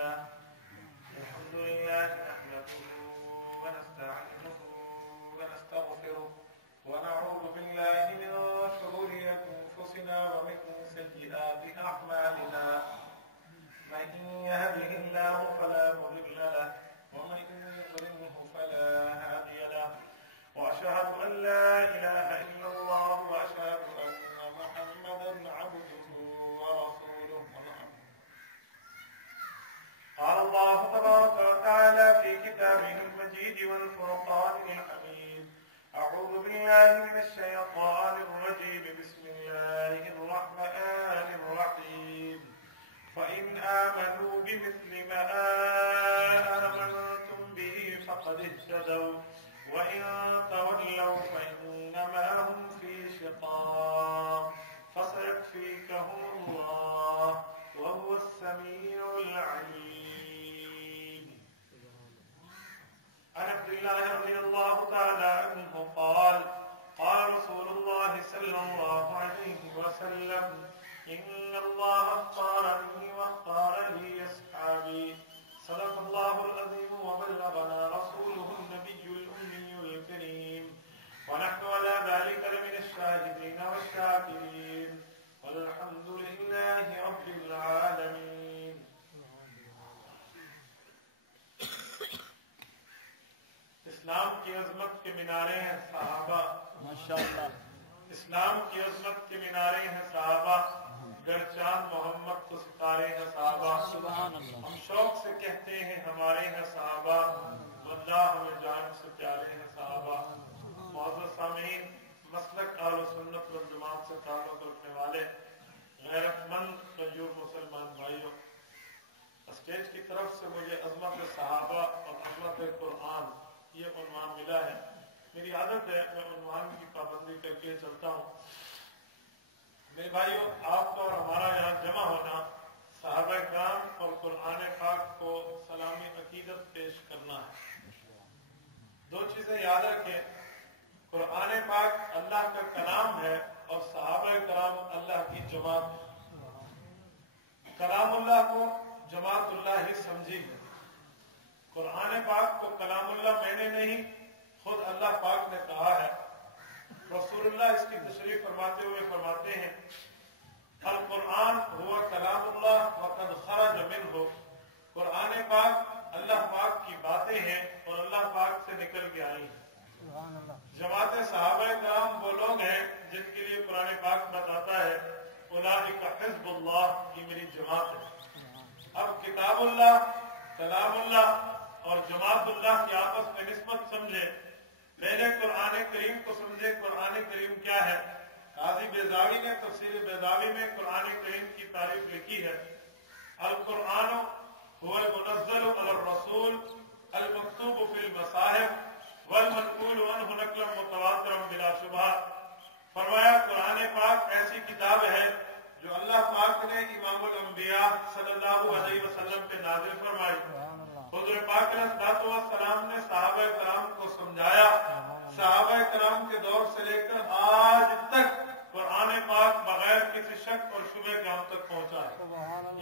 الحمد لله نحمده ونستعينه ونستغفره ونعوذ بالله من شرور أنفسنا ومن سيئات أعمالنا من يهده الله فلا مضل له ومن يضلله فلا هادي له وأشهد أن لا إله إلا الله وأشهد أن محمدا عبده ورسوله. قال الله تبارك وتعالى في كتابه المجيد والفرقان الحميد: أعوذ بالله من الشيطان الرجيم بسم الله الرحمن الرحيم فإن آمنوا بمثل ما آمنتم به فقد اهتدوا وإن تولوا فإنما هم في شقاق فسيكفيكهم الله وهو السميع العليم. عن عبد الله رضي الله تعالى عنه قال: قال رسول الله صلى الله عليه وسلم: إن الله اختارني واختار لي أصحابي. صدق الله العظيم وبلغنا رسوله النبي الأمي الكريم ونحن على ذلك لمن الشاهدين والشاكرين والحمد لله رب العالمين. اسلام کی عظمت کے مینارے ہیں صحابہ، ماشاءاللہ. اسلام کی عظمت کے مینارے ہیں صحابہ، گر چاند محمد تو ستارے ہیں صحابہ. سبحان اللہ. ہم شوق سے کہتے ہیں ہمارے ہیں صحابہ، واللہ ہمیں جان سے پیارے ہیں صحابہ. معزز سامعین، مسلک اہل سنت والجماعت سے تعلق رکھنے والے غیرت مند غیور مسلمان بھائیوں، اسٹیج کی طرف سے مجھے عظمت صحابہ اور عظمت قرآن یہ عنوان ملا ہے. میری عادت ہے میں عنوان کی پابندی کر کے چلتا ہوں. میرے بھائیوں، آپ کا اور ہمارا یہاں جمع ہونا صحابہ کرام اور قرآن پاک کو سلامی عقیدت پیش کرنا ہے. دو چیزیں یاد رکھیں: قرآن پاک اللہ کا کلام ہے اور صحابہ کرام اللہ کی جماعت ہے. کلام اللہ کو جماعت اللہ ہی سمجھی ہے. قرآن پاک کو کلام اللہ میں نے نہیں، خود اللہ پاک نے کہا ہے. رسول اللہ اس کی تشریح فرماتے ہوئے فرماتے ہیں: القرآن ہوا کلام اللہ وقد خرج منہ. قرآن پاک اللہ پاک کی باتیں ہیں اور اللہ پاک سے نکل کے آئی ہیں. جماعت صحابہ کرام وہ لوگ ہیں جن کے لیے قرآن پاک بتاتا ہے اولئک حزب اللہ، کی میری جماعت ہے. اب کتاب اللہ، کلام اللہ اور جماعت اللہ کی آپس میں نسبت سمجھے. پہلے قرآن کریم کو سمجھے. قرآن کریم کیا ہے؟ قاضی بیضاوی نے تفسیر بیضاوی میں قرآن کریم کی تعریف لکھی ہے: القرآن هو المنزل على الرسول المكتوب في المصاحف والمنقول عنه نقلا متواترا بلا شبہ. فرمایا قرآن پاک ایسی کتاب ہے جو اللہ پاک نے امام الانبیاء صلی اللہ علیہ وسلم پہ نازل فرمائی. حضور پاک علیہ السلام نے صحابہ کرام کو سمجھایا. صحابہ کرام کے دور سے لے کر آج تک قرآن پاک بغیر کسی شک اور شبہ کے ہم تک پہنچا ہے.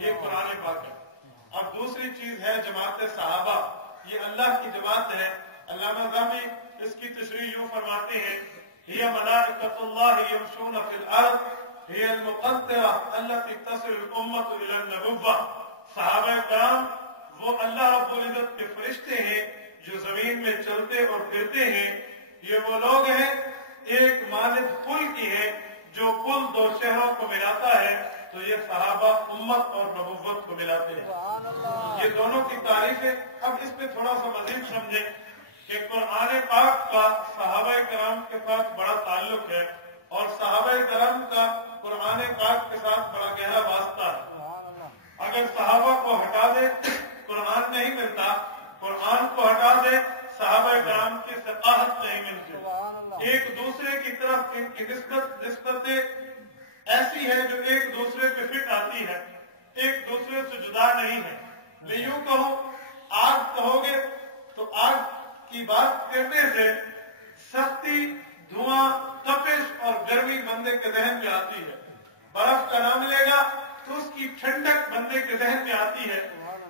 یہ قرآن پاک ہے. اب دوسری چیز ہے جماعت صحابہ. یہ اللہ کی جماعت ہے. علامہ غزالی اس کی تشریح یوں فرماتے ہیں: ہی ملائکۃ اللہ یمشون فی الارض ہی المقطرہ التی تصل الامۃ الی النبوہ. صحابہ کرام وہ اللہ رب العزت کے فرشتے ہیں جو زمین میں چلتے اور پھرتے ہیں. یہ وہ لوگ ہیں، ایک مانند پل کی ہے جو پل دو شہروں کو ملاتا ہے، تو یہ صحابہ امت اور نبوت کو ملاتے ہیں. یہ دونوں کی تعریف ہے. اب اس پہ تھوڑا سا مزید سمجھیں کہ قرآن پاک کا صحابہ کرام کے ساتھ بڑا تعلق ہے اور صحابہ کرام کا قرآن پاک کے ساتھ بڑا گہرا واسطہ ہے. اگر صحابہ کو ہٹا دے قرآن نہیں ملتا، قرآن کو ہٹا دے صحابہ کرام کی ثقافت نہیں ملتی. ایک دوسرے کی طرف ان کی نسبتیں ایسی ہے جو ایک دوسرے پہ فٹ آتی ہے، ایک دوسرے سے جدا نہیں ہے. میں یوں کہوں، آگ کہو گے تو آگ کی بات کرنے سے سختی، دھواں، تپش اور گرمی بندے کے ذہن میں آتی ہے. برف کا نام لے گا تو اس کی ٹھنڈک بندے کے ذہن میں آتی ہے.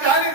40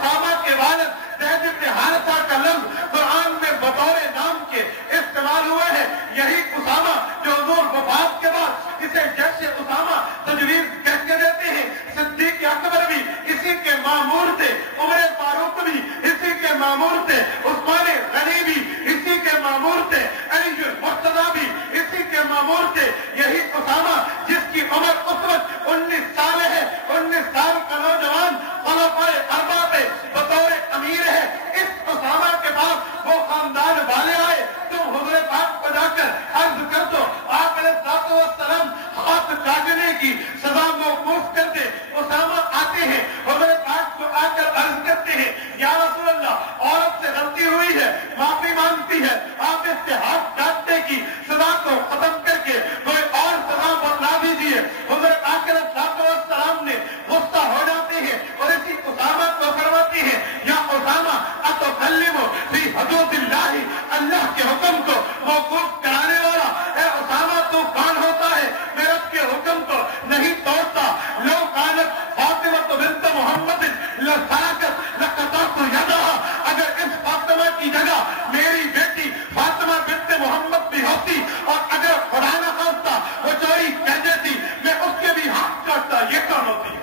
اسامہ کے والد زید بن حارثہ کا لفظ قرآن میں بطور نام کے استعمال ہوا ہے. یہی اسامہ جو حضور وفات کے بعد اسے جیش اسامہ تجویز کہہ کے دیتے ہیں. صدیق اکبر بھی اسی کے مامور تھے, عمر فاروق بھی اسی کے مامور تھے, عثمان غنی بھی اسی کے مامور تھے, علی مرتضیٰ بھی اسی کے مامور تھے. یہی اسامہ جس کی عمر اس وقت 19 سال ہے, 19 سال کا نوجوان خلفائے اربعہ پہ بطور امیر ہے. اس اسامہ کے بعد وہ خاندان والے آئے, تم حضور پاک کو جا کر عرض کر دو آپ علیہ السلام ہاتھ کاٹنے کی سزا موقوف کر دے. اسامہ آتے ہیں, حضور پاک کو آ کر عرض کرتے ہیں یا رسول اللہ عورت سے غلطی ہوئی ہے, معافی مانگتی ہے, آپ اس کے ہاتھ کاٹنے کی سزا کو ختم کر کے کوئی اور سزا بتلا دیجیے. حضور پاک علیہ السلام نے غصہ ہو جاتے ہیں اور اسی اسامہ کو فرماتے ہیں یا اسامہ اتکلم فی حدود اللہ, اللہ کے حکم کو موقوف کرانے والا اے اسامہ تو کون ہوتا ہے, میرے رب کے حکم کو نہیں توڑتا. لو کانت فاطمہ بنت محمد لسرقت لقطعت یدہا, اگر اس فاطمہ کی جگہ میری بیٹی فاطمہ بنت محمد بھی ہوتی اور اگر خدا نہ خواستہ وہ چوری کر دیتی میں اس کے بھی ہاتھ کاٹتا. یہ کون ہوتی ہے؟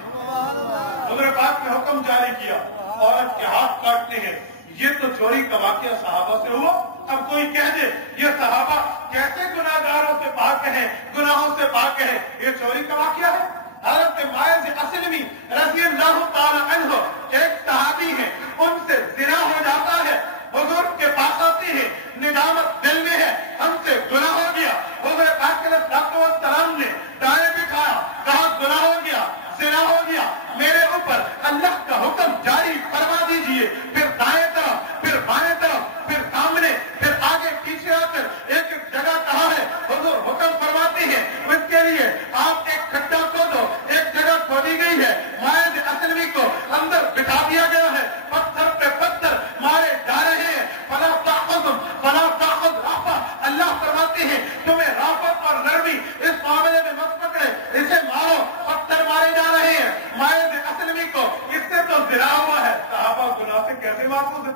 حضور پاک نے حکم جاری کیا عورت کے ہاتھ کاٹنے ہیں. یہ تو چوری کا واقعہ صحابہ سے ہوا. اب کوئی کہہ دے یہ صحابہ کیسے گناہگاروں سے پاک ہیں, گناہوں سے پاک ہیں, یہ چوری کا واقعہ ہے. حضرت ماعز اسلمی رضی اللہ تعالی عنہ ایک صحابی ہیں, ان سے زنا ہو جاتا ہے, حضور کے پاس آتے ہیں, ندامت دل میں ہے ہم سے گناہ ہو گیا. حضور پاک علیہ السلام نے دائیں بٹھایا, کہا گناہ ہو گیا, زنا ہو گیا, میرے اوپر اللہ کا حکم جاری فرما دیجئے. پھر دائیں طرف, پھر بائیں طرف, پھر سامنے, پھر آگے پیچھے آ کر ایک جگہ کہا ہے. حضور حکم فرماتے ہیں اس کے لیے آپ ایک کھڈا کھودو, ایک جگہ کھودی گئی ہے, ماعز اسلمی کو اندر بٹھا دیا گیا ہے, پتھر پہ پتھر مارے جا رہے ہیں. فلا تاخذ رافہ, اللہ فرماتے ہیں تمہیں رافت اور نرمی اس معاملے میں مت پکڑے, اسے مارو. پتھر مارے جا رہے ہیں, ماعز اسلمی کو اس سے تو زنا ہوا ہے. صحابہ گناہ سے کیسے محفوظ ہے؟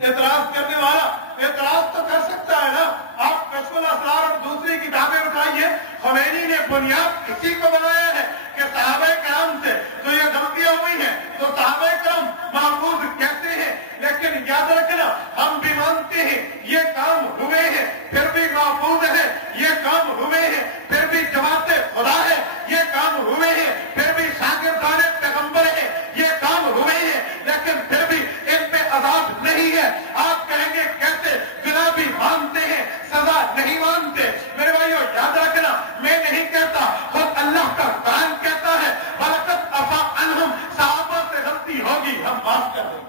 اعتراض کرنے والا اعتراض تو کر سکتا ہے نا. آپ کشف الاسرار اور دوسری کتابیں اٹھائیے, خمینی نے بنیاد اسی کو بنایا ہے کہ صحابہ کرام سے تو یہ غلطیاں ہوئی ہیں تو صحابہ کرام محفوظ کیسے ہیں. لیکن یاد رکھنا ہم بھی مانتے ہیں یہ کام ہوئے ہیں پھر بھی محفوظ ہے, یہ کام ہوئے ہیں پھر بھی جماعت خدا ہے, یہ کام ہوئے ہیں پھر بھی شاگردان پیغمبر ہے, یہ کام ہوئے ہیں لیکن پھر بھی ان پہ عذاب نہیں ہے. آپ کہیں گے کیسے, گناہ بھی مانتے ہیں سزا نہیں مانتے. میرے بھائیو یاد رکھنا میں نہیں کہتا, خود اللہ کا قرآن کہتا ہے وَلَقَدْ عَفَا عَنْهُمْ, صحابہ سے غلطی ہوگی ہم معاف کر دیں گے.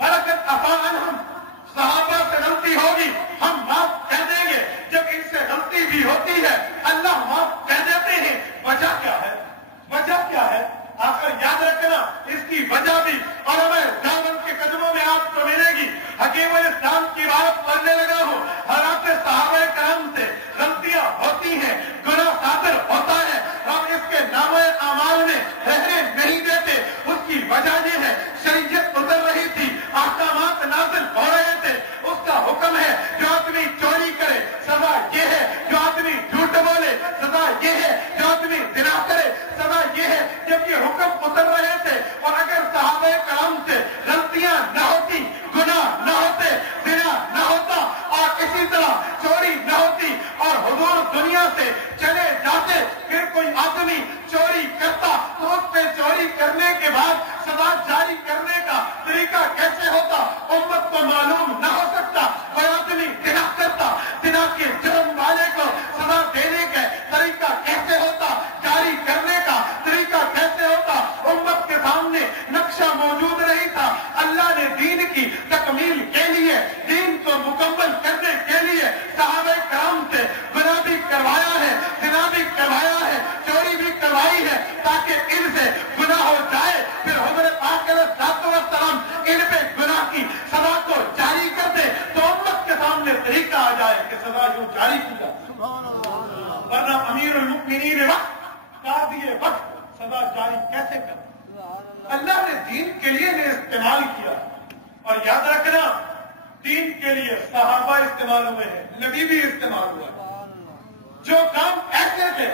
وَلَقَدْ عَفَا عَنْهُمْ, صحابہ سے غلطی ہوگی ہم معاف کر دیں گے. جب ان سے غلطی بھی ہوتی ہے اللہ معاف کر دیتے ہیں. وجہ کیا ہے, وجہ کیا ہے؟ آخر یاد رکھنا اس کی وجہ بھی علماء دیوبند کے قدموں میں آپ کو ملے گی. حکیم الاسلام کی بات پڑھنے لگا ہوں, حالات صحابہ کرام سے غلطیاں ہوتی ہیں, گناہ صادر ہوتا ہے, ہم اس کے نامہ اعمال میں رہنے نہیں دیتے. اس کی وجہ یہ ہے شریعت اتر رہی تھی, احکامات نازل ہو رہے تھے, اس کا حکم ہے جو آدمی چوری کرے سزا یہ ہے, جو آدمی جھوٹ بولے سزا یہ ہے, جو آدمی زنا کرے سزا یہ ہے. جب یہ حکم اتر رہے تھے اور اگر صحابہ کرام سے غلطیاں نہ ہوتی, گناہ نہ ہوتے, زنا نہ ہوتا اور اسی طرح چوری نہ ہوتی اور حضور دنیا سے چلے جاتے, پھر کوئی آدمی چوری کرتا تو اس پہ چوری کرنے کے بعد سزا جاری کرنے کا طریقہ کیسے ہوتا امت کو معلوم نہ ہو سکتا. کوئی آدمی زنا کرتا, زنا کے جرم والے کو سزا دینے کا طریقہ کیسے ہوتا, جاری کرنے کا طریقہ کیسے ہوتا. امت کے سامنے نقشہ موجود نہیں تھا. اللہ نے دین کی تکمیل کے لیے, دین کو مکمل کرنے کے لیے صحابہ کرام سے گناہ بھی کروایا ہے, زنا بھی کروایا ہے, چوری بھی کروائی ہے تاکہ ان سے گناہ ہو جائے. پھر حضرت پاک علیہ السلام ان پہ گناہ کی سزا کو جاری کر دے تو امت کے سامنے طریقہ آ جائے کہ سزا یوں جاری کی جائے. ورنہ امیر المؤمنین وقت قاضی وقت سزا جاری کیسے کرے؟ اللہ نے دین کے لیے انہیں استعمال کیا. اور یاد رکھنا دین کے لیے صحابہ استعمال ہوئے ہیں, نبی بھی استعمال ہوا ہے. جو کام ایسے تھے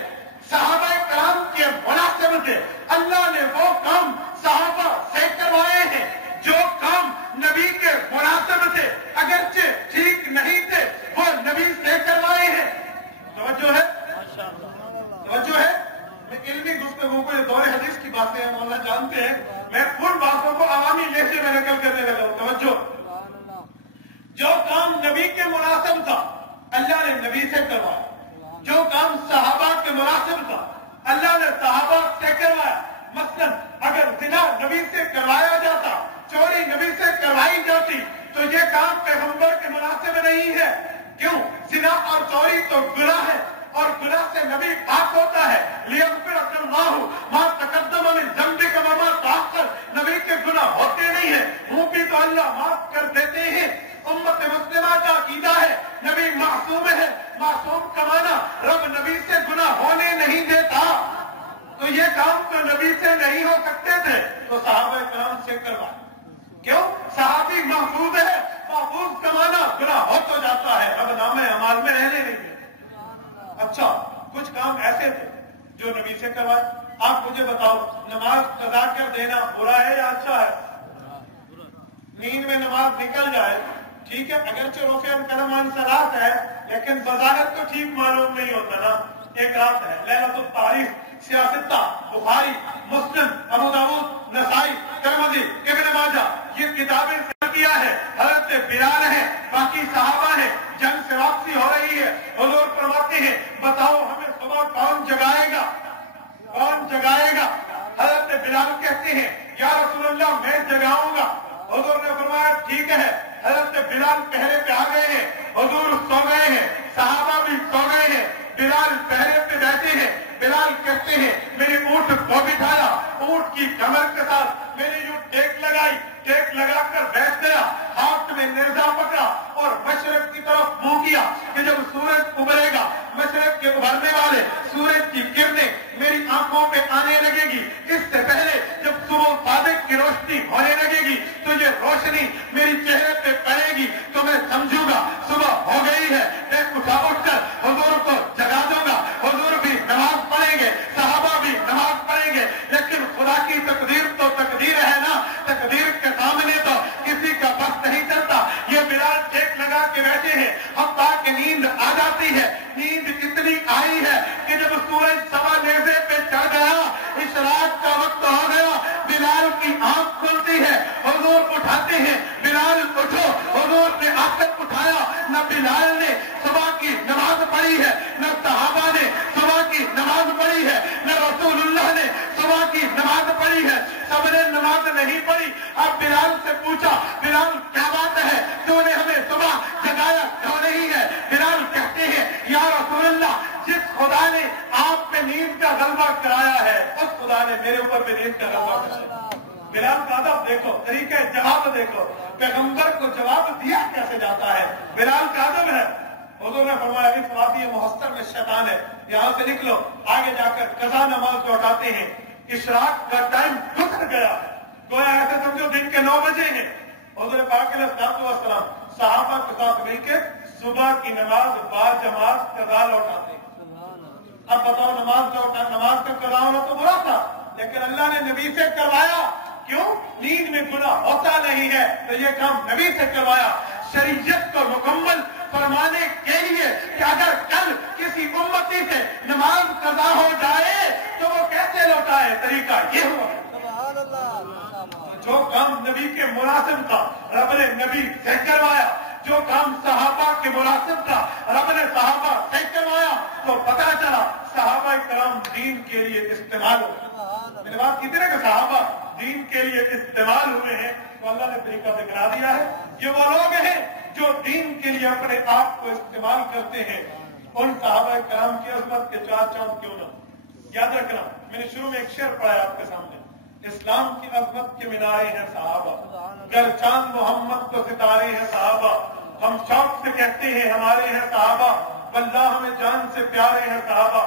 صحابہ کرام کے مناسب تھے, اللہ نے وہ کام صحابہ سے کروائے ہیں. جو کام نبی کے مناسب تھے اگرچہ ٹھیک نہیں تھے وہ نبی سے کروائے ہیں. توجہ ہے, توجہ ہے. میں علمی گفتگو کو یہ دور حدیث کی باتیں ہیں مولانا جانتے ہیں, میں ان باتوں کو عوامی لہجے میں نقل کرنے لگا ہوں. توجہ, جو کام نبی کے مناسب تھا اللہ نے نبی سے کروایا. جو کام صحابہ کے مناسب تھا اللہ نے صحابہ سے کروایا. مثلا اگر زنا نبی سے کروایا جاتا, چوری نبی سے کروائی جاتی, تو یہ کام پیغمبر کے مناسب نہیں ہے. کیوں؟ زنا اور چوری تو گناہ ہے اور گناہ سے نبی پاک ہوتا ہے. لیغفر اللہ ما تقدم من ذنبک وما تأخر, نبی کے گناہ ہوتے نہیں ہیں, وہ بھی تو اللہ معاف کر دیتے ہیں. امت مسلمہ کا عقیدہ ہے نبی معصوم ہے. معصوم کا معنی رب نبی سے گناہ ہونے نہیں دیتا. تو یہ کام تو نبی سے نہیں ہو سکتے تھے تو صحابہ کرام سے کروائے. کیوں؟ صحابی محفوظ ہے. محفوظ کا معنی گناہ ہو تو جاتا ہے, اب نام اعمال میں رہنے نہیں ہے. اچھا, کچھ کام ایسے تھے جو نبی سے کروائے. آپ مجھے بتاؤ, نماز قضا کر دینا برا ہے یا اچھا ہے؟ نیند میں نماز نکل جائے ٹھیک ہے, اگرچہ رفع قلم عن صلاۃ ہے لیکن بظاہر تو ٹھیک معلوم نہیں ہوتا نا. ایک رات ہے لیلۃ التعریف, سیاستہ, بخاری, مسلم, ابو داؤد, نسائی, ترمذی, ابن ماجہ, یہ کتابیں کیا ہے. حضرت بلال ہیں, باقی صحابہ ہیں, جنگ سے واپسی ہو رہی ہے. حضور فرماتے ہیں بتاؤ ہمیں صبح کون جگائے گا, کون جگائے گا؟ حضرت بلال کہتے ہیں یا رسول اللہ میں جگاؤں گا. حضور نے فرمایا ٹھیک ہے. حضرت بلال پہرے پہ آ گئے ہیں, حضور سو گئے ہیں, صحابہ بھی سو گئے ہیں. بلال پہرے پہ بیٹھے ہیں. بلال کہتے ہیں میری اونٹ کو بٹھایا, اونٹ کی کمر کے ساتھ میری یوں ٹیک لگائی, ٹیک لگا کر بیٹھ گیا, ہاتھ میں نیزہ پکڑا اور مشرق کی طرف منہ کیا کہ جب سورج ابھرے گا, مشرق کے ابھرنے والے سورج کی کرنیں میری آنکھوں پہ آنے لگے گی, اس سے پہلے جب صبح صادق کی روشنی ہونے لگے گی تو یہ روشنی میری چہرے پہ پڑے گی تو میں سمجھوں گا صبح ہو گئی ہے. میں اٹھ کر حضور کو جگا دوں گا. حضور بھی نماز پڑھیں گے, صحابہ بھی نماز پڑھیں گے, لیکن خدا کی تقدیر تو تقدیر ہے نا. تقدیر کے سامنے تو کسی کا بس نہیں چلتا. یہ بلال ٹیک لگا کے بیٹھے ہیں, حتیٰ کہ نیند آ جاتی ہے. نیند اتنی آئی ہے کہ جب سورج سوا نیزے پہ چڑھ گیا, اشراق کا وقت ہو گیا, بلال کی آنکھ کھلتی ہے. حضور اٹھاتے ہیں بلال اٹھو. حضور نے آ کر اٹھایا. نہ بلال نے صبح کی نماز پڑھی ہے, نہ صحابہ نے صبح کی نماز پڑھی ہے, نہ رسول اللہ نے صبح کی نماز پڑھی ہے. سب نے نماز نہیں پڑھی. اب بلال سے پوچھا بلال کیا بات ہے, تو نے ہمیں صبح جگایا کیوں نہیں ہے؟ بلال کہتے ہیں یا رسول اللہ, جس خدا نے آپ پہ نیند کا غلبہ کرایا ہے اس خدا نے میرے اوپر پہ نیند کا غلبہ کرایا. بلال کا ادب دیکھو, طریقہ جواب دیکھو, پیغمبر کو جواب دیا کیسے جاتا ہے. بلال کا ادب ہے. حضور نے فرمایا اس وادی محسر میں شیطان ہے, یہاں سے نکلو. آگے جا کر قضا نماز لوٹاتے ہیں. اشراق کا ٹائم گزر گیا, گویا ایسے سمجھو دن کے 9 بجے ہیں. حضور پاک علیہ الصلوۃ والسلام صحابہ کے ساتھ مل کے صبح کی نماز با جماعت قضا لوٹاتے ہیں. اب بتاؤ نماز کا قضا ہونا تو برا تھا, لیکن اللہ نے نبی سے کروایا. کیوں؟ نیند میں گناہ ہوتا نہیں ہے تو یہ کام نبی سے کروایا. شریعت کو مکمل فرمانے کے لیے کہ اگر کل کسی امتی سے نماز قضا ہو جائے تو وہ کیسے لوٹائے, طریقہ یہ ہوا. جو کام نبی کے مناسب تھا رب نے نبی سے کروایا. جو کام صحابہ کے مناسب تھا رب نے صحابہ سے کروایا. تو پتہ چلا صحابہ کرام دین کے لیے استعمال ہو. میں نے بات کی تھی نا کہ صحابہ دین کے لیے استعمال ہوئے ہیں, تو اللہ نے طریقہ دکھا دیا ہے. یہ وہ لوگ ہیں جو دین کے لیے اپنے آپ کو استعمال کرتے ہیں. ان صحابہ کرام کی عظمت کے 4 چاند کیوں نہ. یاد رکھنا, میں نے شروع میں ایک شعر پڑھا آپ کے سامنے, اسلام کی عظمت کے مینارے ہیں صحابہ, گر چاند محمد کو ستارے ہیں صحابہ. ہم شوق سے کہتے ہیں ہمارے ہیں صحابہ, واللہ ہمیں جان سے پیارے ہیں صحابہ.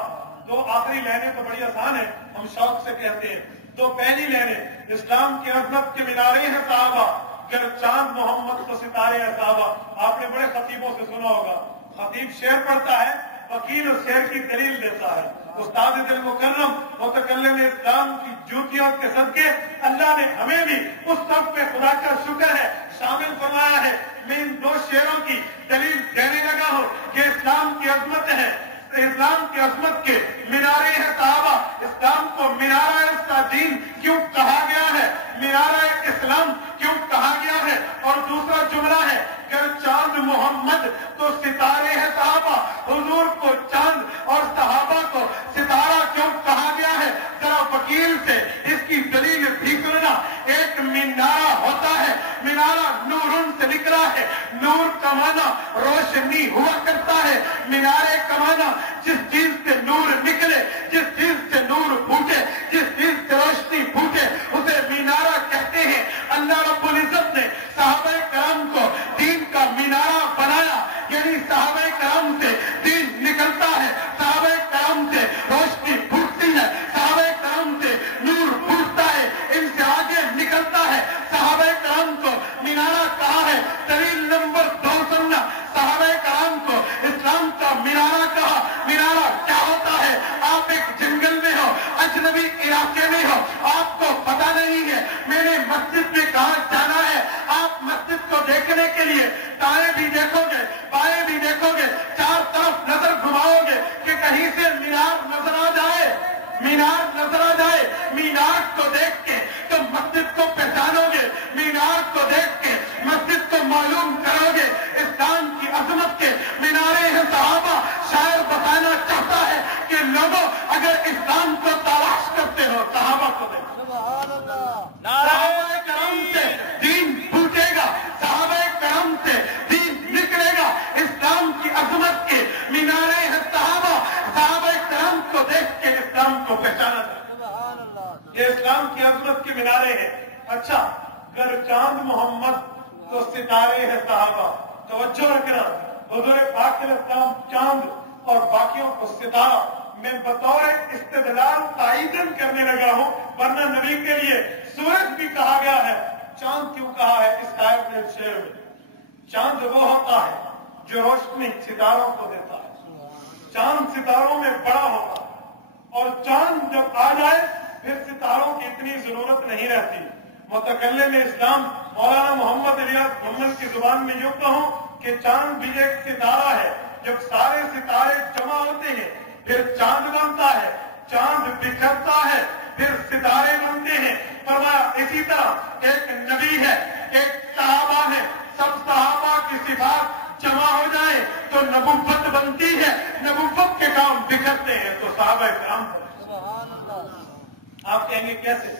2 آخری لائنیں تو بڑی آسان ہے, ہم شوق سے کہتے ہیں تو پہلی لہریں اسلام کی عظمت کے مینارے ہیں صحابہ، گر چاند محمد تو ستارے ہیں صحابہ. آپ نے بڑے خطیبوں سے سنا ہوگا، خطیب شعر پڑھتا ہے، وکیل اس شعر کی دلیل دیتا ہے. استاد دل مکرم متکلم اسلام کی جوتیوں کے صدقے اللہ نے ہمیں بھی اس سب پہ خدا کا شکر ہے شامل فرمایا ہے. میں ان دو شعروں کی دلیل دینے لگا ہوں کہ اسلام کی عظمت ہے، اسلام کی عظمت کے مینارے ہیں صحابہ. اسلام کو مینارہ اس کا دین کیوں کہا گیا ہے، مینارہ اسلام کیوں کہا گیا ہے؟ اور دوسرا جملہ ہے گر چاند محمد تو ستارے ہیں صحابہ. حضور کو چاند اور صحابہ کو ستارہ کیوں کہا گیا ہے؟ ذرا وکیل سے اس کی دلیل بھی سننا. ایک مینارہ ہوتا ہے، مینارہ نورن سے نکلا ہے، نور کا معنی روشنی ہوا کرتا ہے. مینارے کا معنی جس چیز سے نور نکلے، جس چیز سے نور پھوٹے، جس چیز سے روشنی پھوٹے، اسے مینارہ کہتے ہیں. اللہ رب العزت نے صحابہ کرام کو دین کا مینارہ بنایا، یعنی صحابہ کرام سے دین نکلتا ہے، صحابہ کرام سے روشنی پھوٹتی ہے، صحابہ کرام سے نور پھوٹتا ہے، ان سے آگے نکلتا ہے. صحابہ کرام کو مینارہ کہا ہے. دلیل نمبر 2 سننا، صحابہ کرام کو اسلام کا مینارہ کہا. مینارہ کیا ہوتا ہے؟ آپ ایک جنگل میں ہو، اجنبی علاقے میں ہو، آپ کو پتہ نہیں ہے میں نے مسجد میں کہاں جانا ہے. آپ مسجد کو دیکھنے کے لیے دائیں بھی دیکھو گے، بائیں بھی دیکھو گے، چار طرف نظر گھماؤ گے کہ کہیں سے مینار نظر آ جائے، مینار نظر آ جائے. مینار کو دیکھ کے تو مسجد کو پہچانو گے، مینار کو دیکھ کے مسجد کو معلوم کرو گے. اسلام کی عظمت کے مینارے ہیں صحابہ. شاعر بتانا چاہتا ہے کہ لوگوں اگر اسلام کو تلاش کرتے ہو صحابہ کو دیکھو. صحابہ کرام سے دین پھوٹے گا، صحابہ کرام سے دین نکلے گا. اسلام کی عظمت کے مینارے ہیں صحابہ. صحابہ کرام کو دیکھ کے اسلام کو پہچانا جائے. یہ اسلام کی عظمت کے مینارے ہیں. اچھا، گر چاند محمد تو ستارے ہیں صحابہ. توجہ رکھنا، حضور پاک علیہ السلام چاند اور باقیوں کو ستارہ میں بطور استدلال تائیدن کرنے لگا ہوں، ورنہ نبی کے لیے سورج بھی کہا گیا ہے. چاند کیوں کہا ہے اس آیت میں، شعر میں؟ چاند وہ ہوتا ہے جو روشنی ستاروں کو دیتا ہے. چاند ستاروں میں بڑا ہوتا ہے، اور چاند جب آ جائے پھر ستاروں کی اتنی ضرورت نہیں رہتی. متکلم اسلام مولانا محمد الیاس محمد کی زبان میں یوں کہوں کہ چاند بھی ایک ستارہ ہے. جب سارے ستارے جمع ہوتے ہیں پھر چاند بنتا ہے، چاند بکھرتا ہے پھر ستارے بنتے ہیں. فرمایا اسی طرح ایک نبی ہے، ایک صحابہ ہے، سب صحابہ کی صفات جمع ہو جائے تو نبوت بنتی ہے، نبوت کے کام بکھرتے ہیں تو صحابہ کرام کو. آپ کہیں گے کیسے؟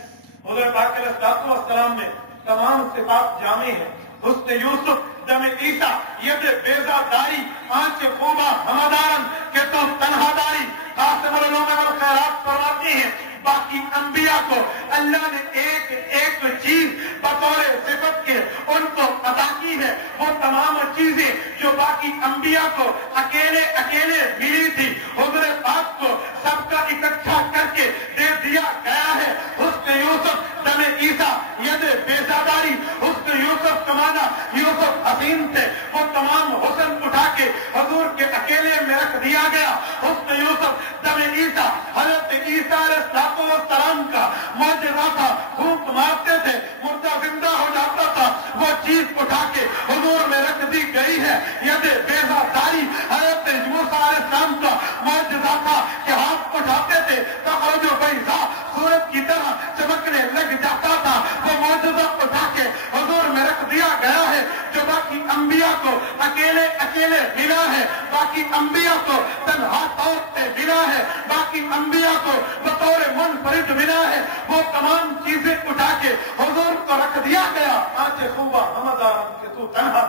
حضور پاک علیہ السلام میں تمام صفات جامع ہیں. حسن یوسف، دم عیسیٰ، ید بیضا داری، آنچ خوبہ ہمدارن کہ تو تنہا داری. قاسم العلوم والخیرات فرماتے ہیں باقی انبیاء کو اللہ نے ایک ایک چیز بطور صفت کے ان کو عطا کی ہے. وہ تمام چیزیں جو باقی انبیاء کو اکیلے اکیلے ملی تھی، حضور پاک کو سب کا اکٹھا کر کے دے دیا گیا ہے. حسن یوسف، دم عیسیٰ، ید بیزاداری. حسن یوسف کمانا یوسف حسین سے وہ تمام حسن اٹھا کے حضور کے اکیلے میں رکھ دیا گیا. حسن یوسف، دم عیسیٰ، حضرت عیسیٰ علیہ السلام کا معجزہ تھا. پھونک مارتے تھے مردہ زندہ ہو جاتا تھا، وہ چیز اٹھا کے حضور میں رکھ دی گئی ہے. ید بیزاداری حضرت موسیٰ علیہ السلام کا معجزہ تھا کہ ہاتھ اٹھاتے تھے تخرج بیضاء، سورج کی طرح چمکنے لگ جاتا تھا. وہ معجزہ اٹھا کے حضور میں رکھ دیا گیا ہے جو باقی انبیاء کو اکیلے اکیلے ملا ہے، باقی انبیاء کو تنہا طور پہ ملا ہے، باقی انبیاء کو بطور منفرد ملا ہے. وہ تمام چیزیں اٹھا کے حضور کو رکھ دیا گیا. آنچ خوبہ ہمدارن کہ تو تنہا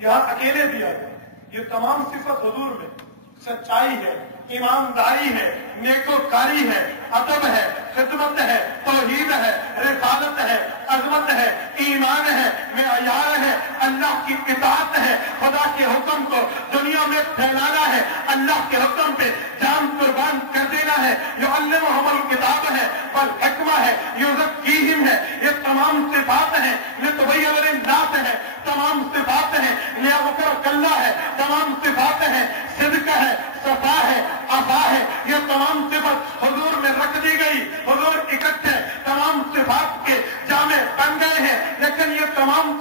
یہاں اکیلے دیا گیا. یہ تمام صفت حضور میں سچائی ہے، ایمانداری ہے، نیکوکاری ہے، ادب ہے، خدمت ہے، توحید ہے، رسالت ہے، عظمت ہے، ایمان ہے، معیار ہے، اللہ کی اطاعت ہے، خدا کے حکم کو دنیا میں پھیلانا ہے، اللہ کے حکم پہ جان قربان کر دینا ہے. جو علمہم الکتاب ہے بل ہے، یزکیہم ہے، یہ تمام صفات ہیں، لتبین للناس ہے، تمام صفات ہیں، لیغفرک اللہ ہے، تمام صفات ہیں، صدق ہے، صفا ہے، عفا ہے، یہ تمام صفت حضور میں رکھ دی گئی، حضور اکٹھے تمام صفات کے جامع بن گئے ہیں، لیکن یہ تمام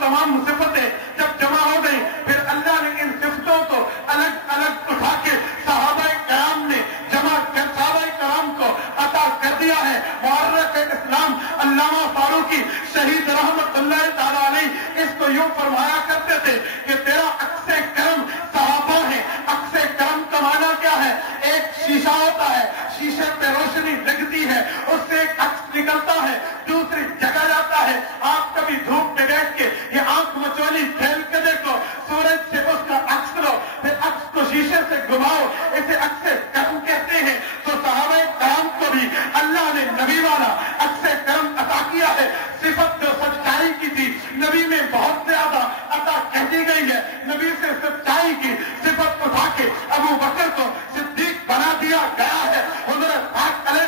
صفتیں جب جمع ہو گئی پھر اللہ نے ان صفتوں کو الگ الگ اٹھا کے صحابہ کرام نے جمع کر صحابہ کرام کو عطا کر دیا ہے۔ مورخ اسلام علامہ فاروقی شہید رحمت اللہ تعالی علیہ اس کو یوں فرمایا کرتے تھے کہ تیرا عکس کرم صحابہ ہے۔ عکس کرم کا معنی کیا ہے؟ ایک شیشہ ہوتا ہے، شیشے پہ روشنی لگتی ہے، اس سے ایک عکس نکلتا ہے، دوسری جگہ جاتا ہے۔ آپ کبھی دھوپ پہ بیٹھ کے یہ آنکھ مچولی پھیل کے دیکھو، سورج سے اس کا عکس لو، پھر عکس کو شیشے سے گھماؤ، اسے عکس کرم کہتے ہیں۔ تو صحابہ کرام کو بھی اللہ نے نبی والا عکس کرم عطا کیا ہے۔ صفت جو سچائی کی تھی نبی میں بہت زیادہ عطا کر دی گئی ہے۔ نبی سے سچائی کی صفت اٹھا کے ابو بکر کو صدیق بنا دیا گیا ہے۔ حضرت پاک علیہ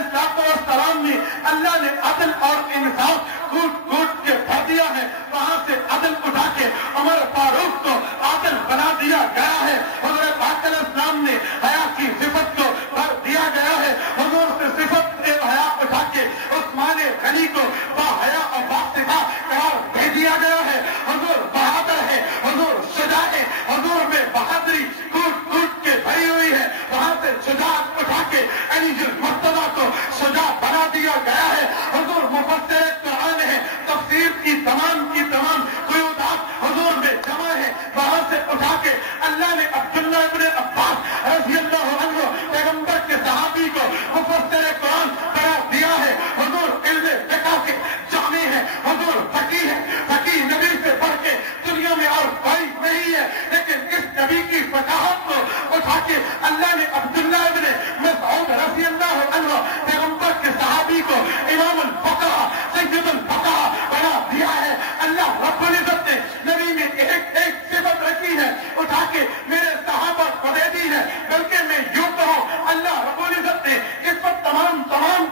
السلام نے اللہ نے عدل اور انصاف کوٹ کوٹ کے بھر دیا ہے، وہاں سے عدل اٹھا کے عمر فاروق کو عادل بنا دیا گیا ہے۔ حضرت پاک علیہ السلام نے حیا کی صفت کو بھر دیا گیا ہے۔ حضور سے صفت حیا اٹھا کے عثمان غنی کو باحیا اور باصفا قرار دے دیا گیا ہے۔ حضور بہادر ہے، حضور شجاع ہے، حضور میں بہادری کوٹ کوٹ کے بھری ہوئی ہے، وہاں سے شجاعت اٹھا کے علی المرتضیٰ کو شجاع بنا دیا گیا ہے۔ حضور مفسر قرآن ہے، تفسیر کی تمام قیودات حضور میں جمع ہے، وہاں سے اٹھا کے اللہ نے عبداللہ ابن عباس رضی اللہ عنہ پیغمبر کے صحابی کو مفسر قرآن قرار دیا ہے۔ حضور علم فقہ کے جامع ہے، حضور فقیہ ہے، فقیہ نبی سے بڑھ کے دنیا میں اور کوئی نہیں ہے، لیکن اس نبی کی فقاہت کو اٹھا کے اللہ نے عبداللہ ابن مسعود رضی اللہ عنہ پیغمبر کے صحابی کو امام الفقہ سید الفقہ بنا دیا ہے۔ اللہ رب العزت نے نبی میں ایک ایک صفت رکھی ہے، اٹھا کے میرے صحابہ کو دے دی ہے، بلکہ میں یوں کہوں اللہ رب العزت نے اس پر تمام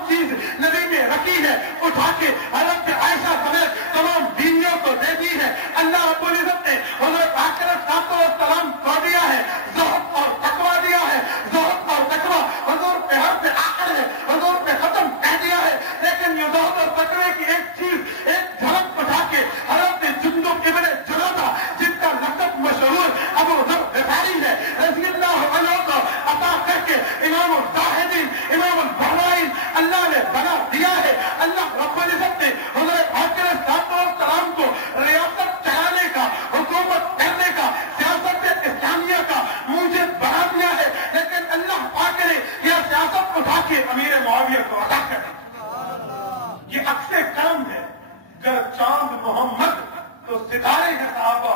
چیز نبی میں رکھی ہے، اٹھا کے حضرت عائشہ سمیت تمام بیویوں کو دے دی ہے۔ اللہ رب العزت نے حضرت آخر السلام کو دیا ہے، زہد اور تقویٰ دیا ہے۔ زہد اور تقویٰ حضور پہ ہر سے آخر ہے، حضور پہ ختم کہہ دیا ہے، لیکن یہ زہد اور تقوی کی ایک چیز ایک جھلک اٹھا کے حضرت جندب ابن جنادہ جن کا لقب مشہور ابو ذر غفاری ہے رضی اللہ عنہ کو عطا کر کے امام الزاہدین امام البرائین اللہ نے بنا دیا ہے۔ اللہ رب العزت نے حضرت آخر السلام کو ریاست چلانے کا، حکومت کرنے کا، سیاست اسلامیہ کا موجب بنا دیا ہے، لیکن اللہ پاک نے یہ سیاست اٹھا کے امیر معاویہ کو عطا کر دی۔ یہ عکس کرم ہے۔ گر چاند محمد تو ستارے ہیں صحابہ،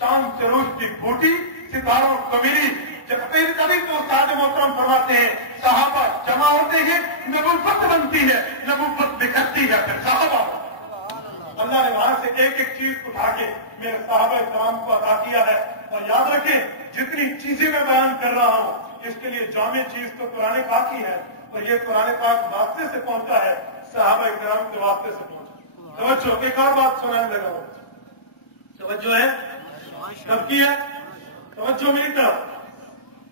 چاند سے روشنی بوٹی ستاروں کو ملی۔ کبھی تو استاد محترم فرماتے ہیں صحابہ جمع ہوتے ہیں نبوت بنتی ہے، نبوت بکھرتی ہے پھر صحابہ۔ اللہ نے وہاں سے ایک ایک چیز اٹھا کے میرے صحابہ کرام کو عطا کیا ہے۔ اور یاد رکھیں جتنی چیزیں میں بیان کر رہا ہوں اس کے لیے جامع چیز تو قرآن پاک ہی ہے، اور یہ قرآن پاک واسطے سے پہنچا ہے، صحابہ کرام کے واسطے سے پہنچا۔ توجہ، ایک اور بات سنانے لگا ہوں، توجہ ہے کب کی ہے؟ توجہ میری طرف۔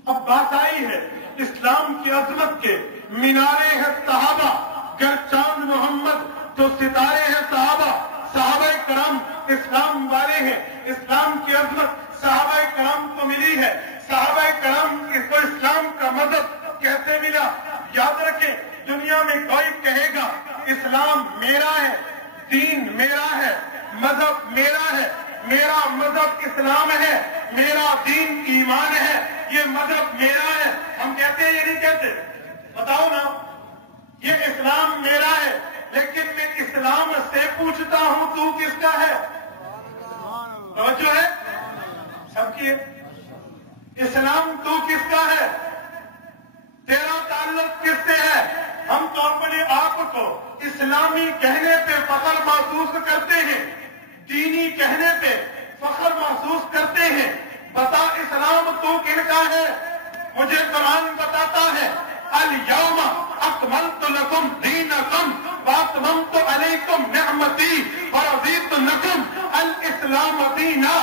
اب بات آئی ہے اسلام کی عظمت کے مینارے ہیں صحابہ، گر چاند محمد تو ستارے ہیں صحابہ۔ صحابہ کرام اسلام والے ہیں، اسلام کی عظمت صحابہ کرام کو ملی ہے۔ صحابہ کرام کو اسلام کا مذہب کیسے ملا؟ یاد رکھیں دنیا میں کوئی کہے گا اسلام میرا ہے، دین میرا ہے، مذہب میرا ہے، میرا مذہب اسلام ہے، میرا دین ایمان ہے، یہ مذہب میرا ہے، ہم کہتے ہیں یہ نہیں کہتے؟ بتاؤ نا، یہ اسلام میرا ہے، لیکن میں اسلام سے پوچھتا ہوں تو کس کا ہے؟ توجہ ہے سب کی؟ اسلام تو کس کا ہے؟ تیرا تعلق کس سے ہے؟ ہم تو اپنے آپ کو اسلامی کہنے پہ فخر محسوس کرتے ہیں، دینی کہنے پہ فخر محسوس کرتے ہیں۔ بتا اسلام تو کن کا ہے؟ مجھے قرآن بتاتا ہے الیوم اکملت لکم دینکم واتممت علیکم نعمتی ورضیت لکم الاسلام دینا.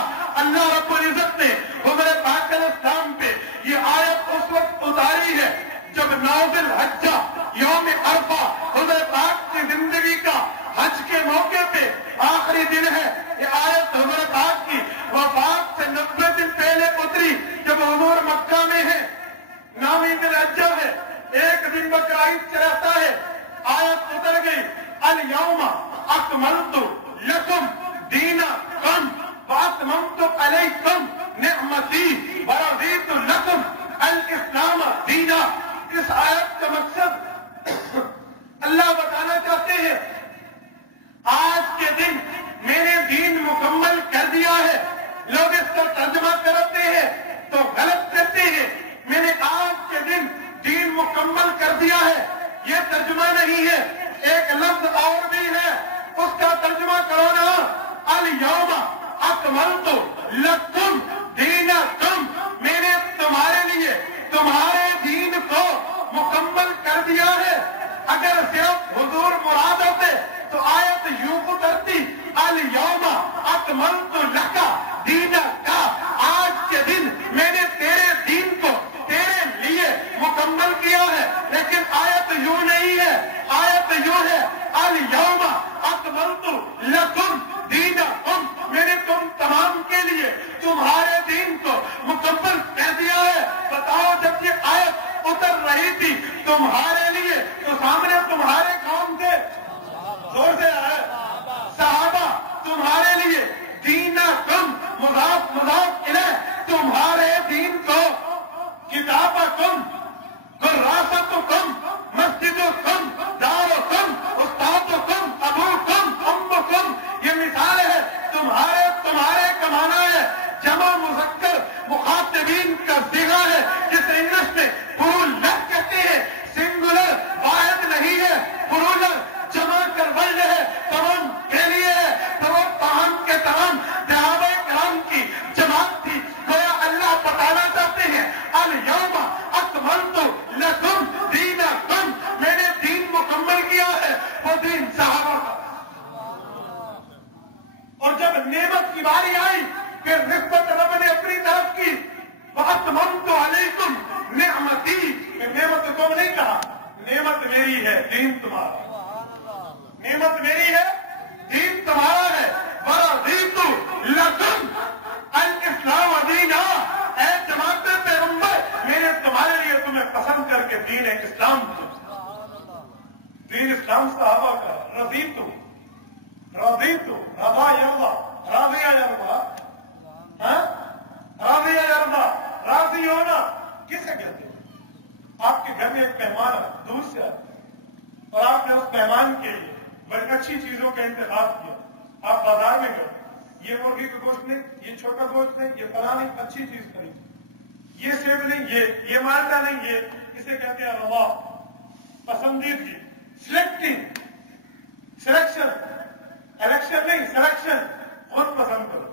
اللہ رب العزت نے حضور پاک علیہ السلام پہ یہ آیت اس وقت اتاری ہے جب 9 ذی الحجہ یوم عرفہ حضور پاک کی زندگی کا حج کے موقع پہ آخری دن ہے. یہ آیت حضور پاک کی وفات سے 90 دن پہلے اتری جب حضور مکہ میں ہے. 9 ذی الحجہ ہے, ایک دن بقرہ عید چلاتا ہے. آیت اتر گئی الیوم اکملت لکم دینکم واتممت علیکم نعمتی ورضیت لکم الاسلام دینا. اس آیت کا مقصد اللہ بتانا چاہتے ہیں آج کے دن میں نے دین مکمل کر دیا ہے. لوگ اس کا ترجمہ کرتے ہیں تو غلط کرتے ہیں. میں نے آج کے دن دین مکمل کر دیا ہے, یہ ترجمہ نہیں ہے. ایک لفظ اور بھی ہے, اس کا ترجمہ کرو نا. الیوم اکملت لکم دینکم, میں نے تمہارے لیے تمہارے دین کو مکمل کر دیا ہے. اگر صرف حضور مراد ہوتے تو آیت یوں اترتی الیوم اکملت لک دینک, آج کے دن میں نے تیرے دین کو تیرے لیے مکمل کیا ہے. لیکن آیت یوں نہیں ہے, آیت یوں ہے الیوم اکملت لکم دینکم, میں نے تم تمام کے لیے تمہارے دین کو مکمل کر دیا ہے. بتاؤ جب یہ آیت اتر رہی تھی تمہارے لیے تو سامنے تمہارے کون تھے؟ زور سے آئے صحابہ. تمہارے لیے دینکم مضاف مضاف الیہ, تمہارے دین کو کتابکم کراستکم مسجدکم دارکم استادکم ابوکم امکم. یہ مثال ہے تمہارے کمانا ہے. جمع مذکر مخاطبین کا صیغہ ہے جسے انگلش میں پلورل کہتے ہیں. سنگولر واحد نہیں ہے, پلورل جمع کر ورڈ ہے, تمام کے لیے ہے. تو وہ تمام کے تمام صحابہ کرام کی جماعت تھی. گویا اللہ بتانا چاہتے ہیں الیوم اکملت لکم دینکم, میں نے دین مکمل کیا ہے, وہ دین صحابہ کا. اور جب نعمت کی باری آئی پھر نسبت رب نے اپنی طرف کی واتممت علیکم نعمتی. نعمت کو نہیں کہا, نعمت میری ہے دین تمہارا, نعمت میری ہے دین تمہارا ہے. ورضیت لکم الاسلام دینا, اے جماعت پیغمبر میں نے تمہارے لیے تمہیں پسند کر کے دین اسلام دیا. دین اسلام صحابہ کا. رضیت رضا یرضا, راضی یرضا, راضی یرضا, راضی ہونا کسے کہتے ہیں؟ آپ کے گھر میں ایک مہمان دور سے آتے ہیں اور آپ نے اس مہمان کے لیے بڑی اچھی چیزوں کا انتخاب کیا. آپ بازار میں گئے, یہ مرغی کا گوشت نہیں, یہ چھوٹا گوشت نہیں, یہ فلاں نہیں, اچھی چیز خریدی. یہ سیب نہیں, یہ مالٹا نہیں, یہ اسے کہتے ہیں روا, پسندیدگی. سلیکٹنگ, سلیکشن, الیکشن نہیں, سلیکشن. خود پسند کرو.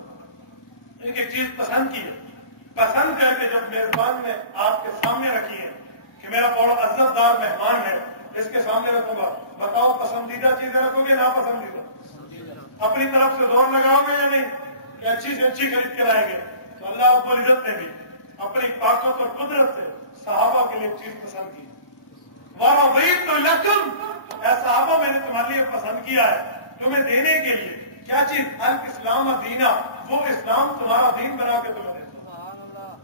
ایک چیز پسند کی ہے, پسند کر کے جب میزبان نے آپ کے سامنے رکھی ہے کہ میرا بڑا عزت دار مہمان ہے, اس کے سامنے رکھوں گا, بتاؤ پسندیدہ چیزیں رکھو گے ناپسندیدہ؟ اپنی طرف سے زور لگاؤ گے یا نہیں کہ اچھی سے اچھی خرید کے لائیں گے؟ تو اللہ رب العزت نے بھی اپنی طاقت اور قدرت سے صحابہ کے لیے چیز پسند کی. ورضیت لکم, اے صحابہ میں نے تمہارے لیے پسند کیا ہے تمہیں دینے کے لیے کیا چیز؟ الاسلام دینا, وہ اسلام تمہارا دین بنا کے تمہیں دیتا.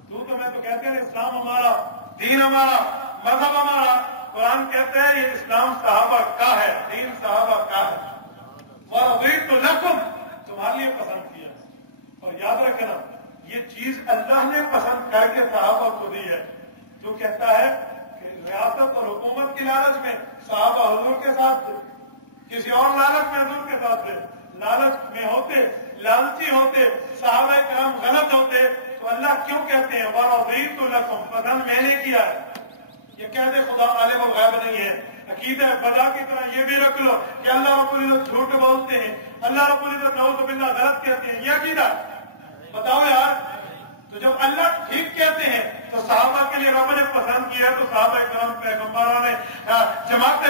تو میں تو کہتے ہیں اسلام ہمارا, دین ہمارا, مذہب ہمارا. قرآن کہتے ہیں یہ اسلام صحابہ کا ہے, دین صحابہ کا ہے. ورضیت لکم, تمہارے لیے پسند کیا. اور یاد رکھنا یہ چیز اللہ نے پسند کر کے صحابہ کو دی ہے. جو کہتا ہے کہ ریاست اور حکومت کی لالچ میں صحابہ حضور کے ساتھ تھے, کسی اور لالچ میں حضور کے ساتھ تھے. لالچ میں ہوتے, لالچی ہوتے, صحابہ کرام غلط ہوتے تو اللہ کیوں کہتے ہیں ورضیت لکم, پسند میں نے کیا ہے. یہ کہتے خدا عالم الغیب نہیں ہے. عقیدہ بدا کی طرح یہ بھی رکھ لو کہ اللہ رب العزت جھوٹ بولتے ہیں, اللہ رب العزت نعوذ باللہ غلط کہتے ہیں. یہ عقیدہ بتاؤ یار. تو جب اللہ ٹھیک کہتے ہیں تو صحابہ کے لیے رب نے پسند کیا, تو صحابہ کرام پیغمبروں نے جماعت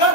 10।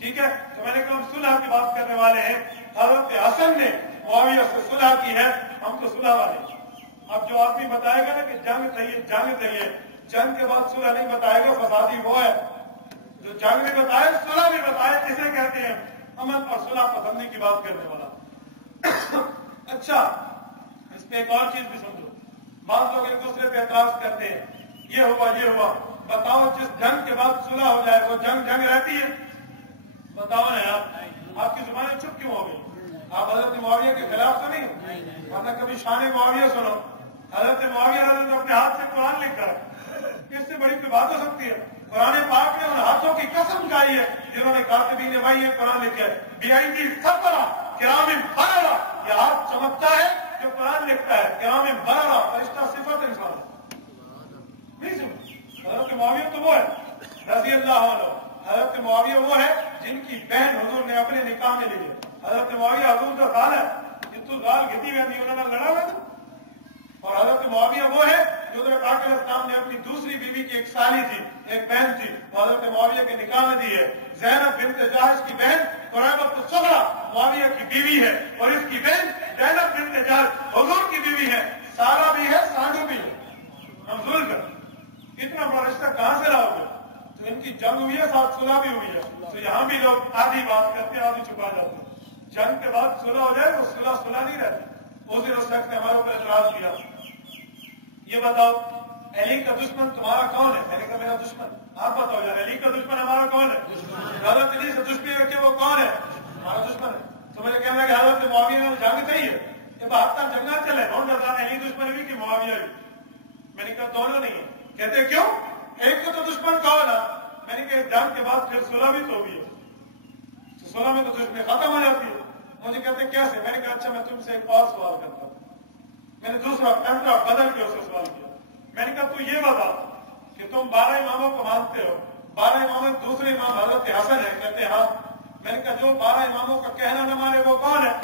ٹھیک ہے. تو میں نے کہا ہم صلح کی بات کرنے والے ہیں. حضرت حسن نے معاویہ سے صلح کی ہے, ہم تو صلح والے. اب جو آدمی بتائے گا نا کہ جنگ چاہیے, جنگ کے بعد صلح نہیں بتائے گا, فسادی وہ ہے. جو جنگ بھی بتائے صلح بھی بتائے, کسے کہتے ہیں؟ امن اور صلح پسندی کی بات کرنے والا. اچھا, اس پہ ایک اور چیز بھی سمجھو. بعض لوگ ایک دوسرے پہ اعتراض کرتے ہیں, یہ ہوا, بتاؤ جس جنگ کے بعد صلح ہو جائے وہ جنگ رہتی ہے؟ بتاؤ نا یار, آپ کی زبانیں چپ کیوں ہو گئی؟ آپ حضرت معاویہ کے خلاف تو نہیں؟ آپ نے کبھی شان معاویہ سنو؟ حضرت معاویہ نے اپنے ہاتھ سے قرآن لکھا ہے, اس سے بڑی کوئی بات ہو سکتی ہے؟ قرآن پاک نے ان ہاتھوں کی قسم کھائی ہے جنہوں نے کاتبین وحی قرآن لکھا ہے. بِأَيْدِي سَفَرَةٍ کِرَامٍ بَرَرَةٍ, یہ ہاتھ چمکتا ہے جو قرآن لکھتا ہے. کِرَامٍ بَرَرَةٍ, فرشتہ صفت انسان نہیں سمجھ. حضرت معاویہ تو وہ ہے رضی اللہ عنہ. حضرت معاویہ وہ ہے جن کی بہن حضور نے اپنے نکاح میں لی ہے. حضرت معاویہ حضور کا خال ہے, جتو گال گھتی ہوئی انہوں نے لڑا ہوا تھا. اور حضرت معاویہ وہ ہے جو حضرت پاک علیہ السلام نے اپنی دوسری بیوی کی ایک سالی تھی, ایک بہن تھی, وہ حضرت معاویہ کے نکاح میں دی ہے. زینب بنت جہش کی بہن قریبۃ الصغریٰ معاویہ کی بیوی ہے, اور اس کی بہن زینب بنت جہش حضور کی بیوی ہے. سارا بھی ہے, سانڈو بھی ہے. ہم کر اتنا بڑا رشتہ کہاں سے لاؤ گے؟ تو ان کی جنگ ہوئی ہے, ساتھ صلح بھی ہوئی ہے. تو یہاں بھی لوگ آدھی بات کرتے ہیں, آدھی چھپا جاتے ہیں. جنگ کے بعد صلح ہو جائے تو صلح نہیں رہتی. اس دن اس شخص نے ہمارے اوپر اعتراض کیا, یہ بتاؤ علی کا دشمن تمہارا کون ہے؟ میں نے کہا میرا دشمن. آپ بتاؤ یار, علی کا دشمن ہمارا کون ہے؟ حضرت علی سے دشمنی رکھے وہ کون ہے؟ ہمارا دشمن ہے. تو میں نے کہنا کہ حضرت معاویہ نے جنگ چاہیے, یہ 72 جنگاں چلے, کون رضان علی دشمن بھی کہ معاویہ بھی؟ میں نے کہا دونوں نہیں ہے. کہتے کیوں؟ ایک کو تو دشمن کون ہے؟ میں نے کہا جنگ کے بعد پھر صلح بھی تو ہوئی ہے, تو صلح میں تو دشمنی ختم ہو جاتی ہے. مجھے کہتے کیسے؟ میں نے کہا اچھا میں تم سے ایک اور سوال کرتا ہوں. میں نے دوسرا پینٹرا بدل کے اسے سوال کیا. میں نے کہا تو یہ بتا کہ تم 12 اماموں کو مانتے ہو, 12 اماموں دوسرے امام حضرت حسن ہے؟ کہتے ہاں. میں نے کہا جو 12 اماموں کا کہنا نہ مانے وہ کون ہے؟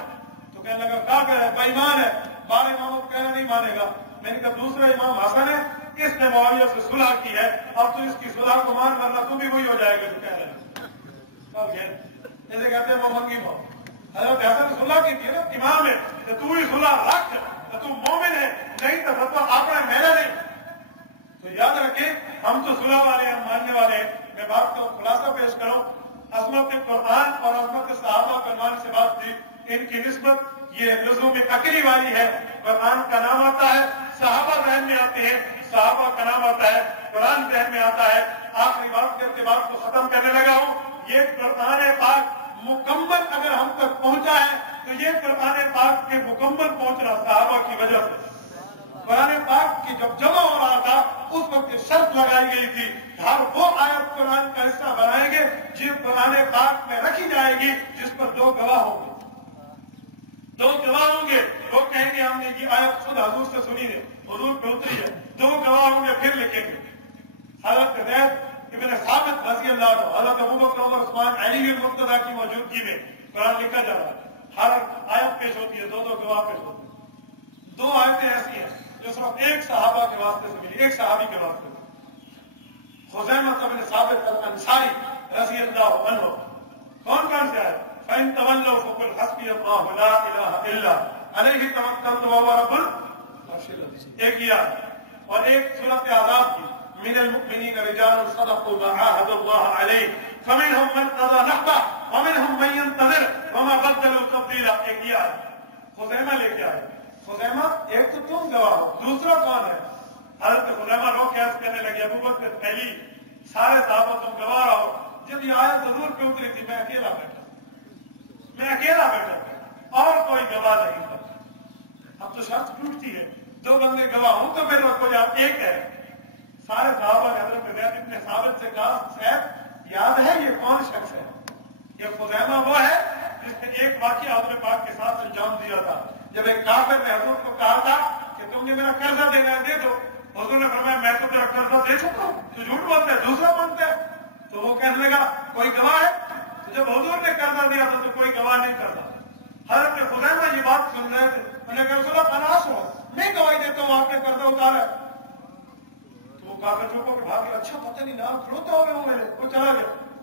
تو کہنے لگا کافر ہے, بے ایمان ہے, 12 اماموں کا کہنا نہیں مانے گا. میں نے کہا دوسرا امام حسن ہے, اس نے معاویہ سے صلح کی ہے, اب تو اس کی صلح کو مان ورنہ تو بھی وہی ہو جائے گا جو کہہ رہے ہیں. جیسے کہتے ہیں محمد موت. حضرت حسن نے صلح کی تھی نا, امام ہے تو ہی صلح رکھ, تو مومن ہے, نہیں تو فتویٰ اپنا میرا نہیں. تو یاد رکھیں ہم تو صلح والے ہیں, ہم ماننے والے ہیں. میں بات کو خلاصہ پیش کروں. عظمت قرآن اور عظمت صحابہ فرمان سے بات تھی, ان کی نسبت یہ لزوم عقلی والی ہے. قرآن کا نام آتا ہے, صحابہ ذہن میں آتے ہیں, صحابہ کا نام آتا ہے, قرآن ذہن میں آتا ہے. آخری بات کر کے بات کو ختم کرنے لگا ہوں. یہ قرآن پاک مکمل اگر ہم تک پہنچا ہے تو یہ قرآن پاک کے مکمل پہنچنا صحابہ کی وجہ سے. قرآن پاک کی جب جمع ہو رہا تھا اس وقت یہ شرط لگائی گئی تھی, ہر وہ آیت قرآن کا حصہ بنائیں گے جس قرآن پاک میں رکھی جائے گی جس پر 2 گواہ ہوں گے. 2 گواہ ہوں گے, وہ کہیں گے ہم نے یہ آیت خود حضور سے سنی ہے, حضور پہ اتری ہے. 2 گواہ ہوں گے, پھر لکھیں گے. حضرت زید ابن ثابت رضی اللہ عنہ, حضرت ابوبکر عمر عثمان علی المرتضیٰ کی موجودگی میں قرآن لکھا جا رہا ہے. ہر آیت پیش ہوتی ہے, 2 گواہ پیش ہوتے ہیں. 2 آیتیں ایسی ہیں جو صرف ایک صحابہ کے واسطے سے ملی, ایک صحابی کے واسطے سے, خزیمہ بن ثابت الانصاری رضی اللہ عنہ. کون سے آئے؟ فَإِن تَوَلَّوْا فَقُلْ حَسْبِيَ اللَّهُ لَا إِلَٰهَ إِلَّا عَلَيْهِ تَوَكَّلْتُ وَهُوَ رَبُّ الْعَرْشِ الْعَظِيمِ. ایک یہ آیت اور ایک سورۃ احزاب کی, من المؤمنین رجال صدقوا ما عاهدوا الله عليه فمنهم من قضى نحبه ومنهم من ينتظر وما بدلوا تبديلا. ایک یہ آیت خزیمہ لے کے آئے. خزیمہ ایک تو تم گواہ ہو, دوسرا کون ہے؟ حضرت خزیمہ رو قیاس کرنے لگے, ابوبکر پہلی سارے صحابہ تم گواہ رہو. جب یہ آیت حضور پہ اتری تھی میں اکیلا بیٹھا اور کوئی گواہ نہیں تھا. اب تو شرط ٹوٹتی ہے, 2 بندے گواہ ہوں تو پھر رکھو جب ایک ہے. سارے صحابہ نے حضرت زید ابن ثابت سے کہا صاحب یاد ہے یہ کون شخص ہے؟ یہ خزیمہ وہ ہے جس نے ایک واقعہ حضرت پاک کے ساتھ انجام دیا تھا. جب ایک کافر نے حضور کو کہا تھا کہ تم نے میرا قرضہ دینا ہے دے دو, حضور نے فرمایا میں تو تیرا قرضہ دے چکا ہوں, تو جھوٹ بولتا ہے, دوسرا بنتا ہے. تو وہ کہنے لگا کوئی گواہ ہے؟ تو جب حضور نے قرضہ دیا تھا تو کوئی گواہ نہیں کرتا. حضرت خزیمہ یہ بات سن رہے تھے, انہوں نے کہا رسول اللہ تناش ہو, میں گواہی دیتا ہوں آپ نے قرضہ اتارا. تو وہ کافر چوپوں کے بھاگ گیا, اچھا پتہ نہیں نام کھڑوتا ہو گیا وہ میرے, وہ چلا گیا.